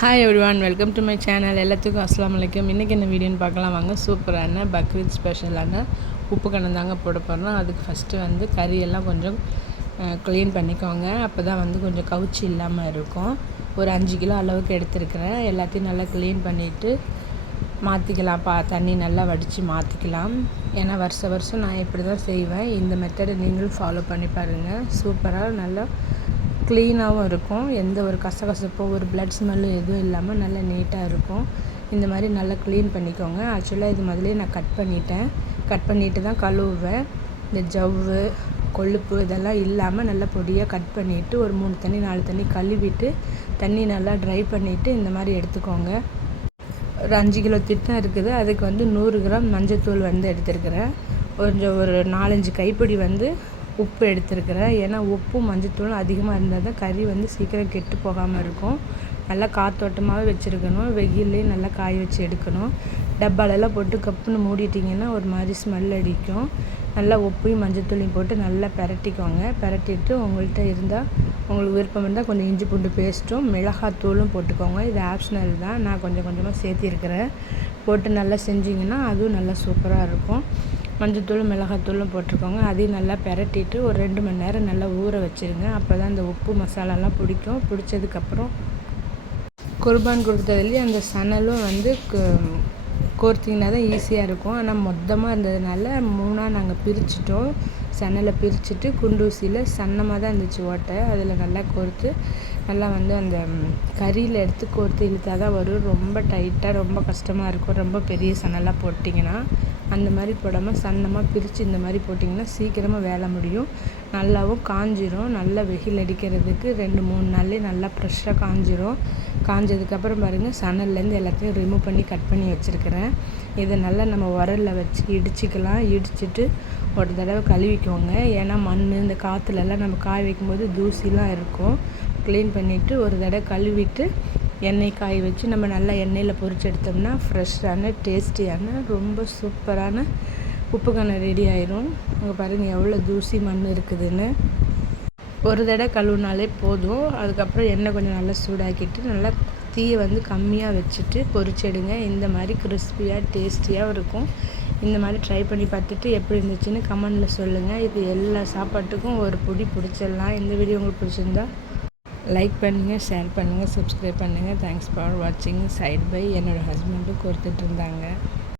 Hi everyone welcome to my channel எல்லாத்துக்கும் அஸ்லாம் வலைக்கம் இன்றைக்கி என்ன வீடியோன்னு பார்க்கலாம். வாங்க சூப்பரான பக்ரீத் ஸ்பெஷலான உப்பு கணந்தாங்க போட போகிறோம் அதுக்கு ஃபஸ்ட்டு வந்து கறியெல்லாம் கொஞ்சம் க்ளீன் பண்ணிக்கோங்க. அப்போ தான் வந்து கொஞ்சம் கவுச்சி இல்லாமல் இருக்கும். ஒரு அஞ்சு கிலோ அளவுக்கு எடுத்துருக்கிறேன். எல்லாத்தையும் நல்லா க்ளீன் பண்ணிவிட்டு மாற்றிக்கலாம் பா தண்ணி நல்லா வடித்து மாற்றிக்கலாம் ஏன்னா வருஷ வருஷம் நான் இப்படி தான் செய்வேன். இந்த மெத்தடை நீங்களும் ஃபாலோ பண்ணி பாருங்கள் சூப்பராக நல்லா க்ளீனாகவும் இருக்கும். எந்த ஒரு கசகசப்போ ஒரு பிளட் ஸ்மெல்லும் எதுவும் இல்லாமல் நல்லா நீட்டாக இருக்கும். இந்த மாதிரி நல்லா க்ளீன் பண்ணிக்கோங்க. ஆக்சுவலாக இது முதலே நான் கட் பண்ணிட்டேன். கட் பண்ணிவிட்டு தான் கழுவுவேன். இந்த ஜவ்வு கொழுப்பு இதெல்லாம் இல்லாமல் நல்லா பொடியாக கட் பண்ணிவிட்டு ஒரு மூணு தண்ணி நாலு தண்ணி கழுவிட்டு தண்ணி நல்லா ட்ரை பண்ணிவிட்டு இந்த மாதிரி எடுத்துக்கோங்க. ஒரு அஞ்சு கிலோ திட்டம் இருக்குது. அதுக்கு வந்து நூறு கிராம் மஞ்சத்தூள் வந்து எடுத்துருக்கிறேன். கொஞ்சம் ஒரு நாலஞ்சு கைப்பிடி வந்து உப்பு எடுத்துருக்கிறேன். ஏன்னா உப்பும் மஞ்சத்தூளும் அதிகமாக இருந்தால் தான் கறி வந்து சீக்கிரம் கெட்டு போகாமல் இருக்கும். நல்லா காத்தோட்டமாகவே வச்சுருக்கணும். வெயிலையும் நல்லா காய வச்சு எடுக்கணும். டப்பாலெல்லாம் போட்டு கப்புன்னு மூடிட்டிங்கன்னா ஒரு மாதிரி ஸ்மெல் அடிக்கும். நல்லா உப்பையும் மஞ்சத்தூளையும் போட்டு நல்லா பெரட்டிக்கோங்க. பெரட்டிட்டு உங்கள்கிட்ட இருந்தால் உங்களுக்கு விருப்பம் இருந்தால் கொஞ்சம் இஞ்சி பூண்டு பேஸ்ட்டும் மிளகாத்தூளும் போட்டுக்கோங்க. இது ஆப்ஷனல் தான். நான் கொஞ்சம் கொஞ்சமாக சேர்த்திருக்கிறேன். போட்டு நல்லா செஞ்சிங்கன்னா அதுவும் நல்லா சூப்பராக இருக்கும். மஞ்சத்தூளும் மிளகாத்தூளும் போட்டிருக்கோங்க. அதையும் நல்லா பெரட்டிட்டு ஒரு ரெண்டு மணி நேரம் நல்லா ஊற வச்சுருங்க. அப்போ தான் அந்த உப்பு மசாலாலாம் பிடிக்கும். பிடிச்சதுக்கப்புறம் குர்பான் கொடுத்ததுலேயே அந்த சணலும் வந்து கோர்த்திங்கன்னா தான் ஈஸியாக இருக்கும். ஆனால் மொத்தமாக இருந்ததுனால மூணாக நாங்கள் பிரிச்சுட்டோம். சன்னலை பிரிச்சுட்டு குண்டூசியில் சன்னமாக தான் இருந்துச்சு ஓட்டை. அதில் நல்லா கோர்த்து நல்லா வந்து அந்த கறியில் எடுத்து கோர்த்து இழுத்தா தான் வரும். ரொம்ப டைட்டாக ரொம்ப கஷ்டமாக இருக்கும். ரொம்ப பெரிய சன்னலாக போட்டிங்கன்னா. அந்த மாதிரி போடாமல் சன்னமாக பிரித்து இந்த மாதிரி போட்டிங்கன்னா சீக்கிரமாக வேலை முடியும். நல்லாவும் காஞ்சிரும். நல்லா வெயில் அடிக்கிறதுக்கு ரெண்டு மூணு நாள்லேயே நல்லா ஃப்ரெஷ்ஷாக காஞ்சிரும். காஞ்சதுக்கப்புறம் பாருங்கள் சணல்லேருந்து எல்லாத்தையும் ரிமூவ் பண்ணி கட் பண்ணி வச்சுருக்கிறேன். இதை நல்லா நம்ம உரலில் வச்சு இடிச்சிக்கலாம். இடிச்சிட்டு ஒரு தடவை கழுவிக்கோங்க. ஏன்னா மண் இந்த காற்றுலலாம் நம்ம காய வைக்கும்போது தூசிலாம் இருக்கும். க்ளீன் பண்ணிவிட்டு ஒரு தடவை கழுவிட்டு எண்ணெய் காய வச்சு நம்ம நல்லா எண்ணெயில் பொறிச்சு எடுத்தோம்னா ஃப்ரெஷ்ஷான டேஸ்டியான ரொம்ப சூப்பரான உப்பு ரெடி ஆயிரும். அங்கே பாருங்கள் எவ்வளோ தூசி மண் இருக்குதுன்னு. ஒரு தடவை கழுவுனாலே போதும். அதுக்கப்புறம் எண்ணெய் கொஞ்சம் நல்லா சூடாக்கிட்டு நல்லா தீயை வந்து கம்மியாக வச்சுட்டு பொரிச்செடுங்க இந்த மாதிரி கிறிஸ்பியாக டேஸ்டியாக இருக்கும். இந்த மாதிரி ட்ரை பண்ணி பார்த்துட்டு எப்படி இருந்துச்சுன்னு கமெண்டில் சொல்லுங்கள் இது எல்லா சாப்பாட்டுக்கும் ஒரு பொடி பிடிச்சிடலாம். இந்த வீடியோ உங்களுக்கு பிடிச்சிருந்தா லைக் பண்ணுங்கள் ஷேர் பண்ணுங்கள் சப்ஸ்கிரைப் பண்ணுங்கள் தேங்க்ஸ் ஃபார் வாட்சிங் சைட் பை என்னோடய ஹஸ்பண்டும் கொடுத்துட்ருந்தாங்க